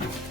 Thank you.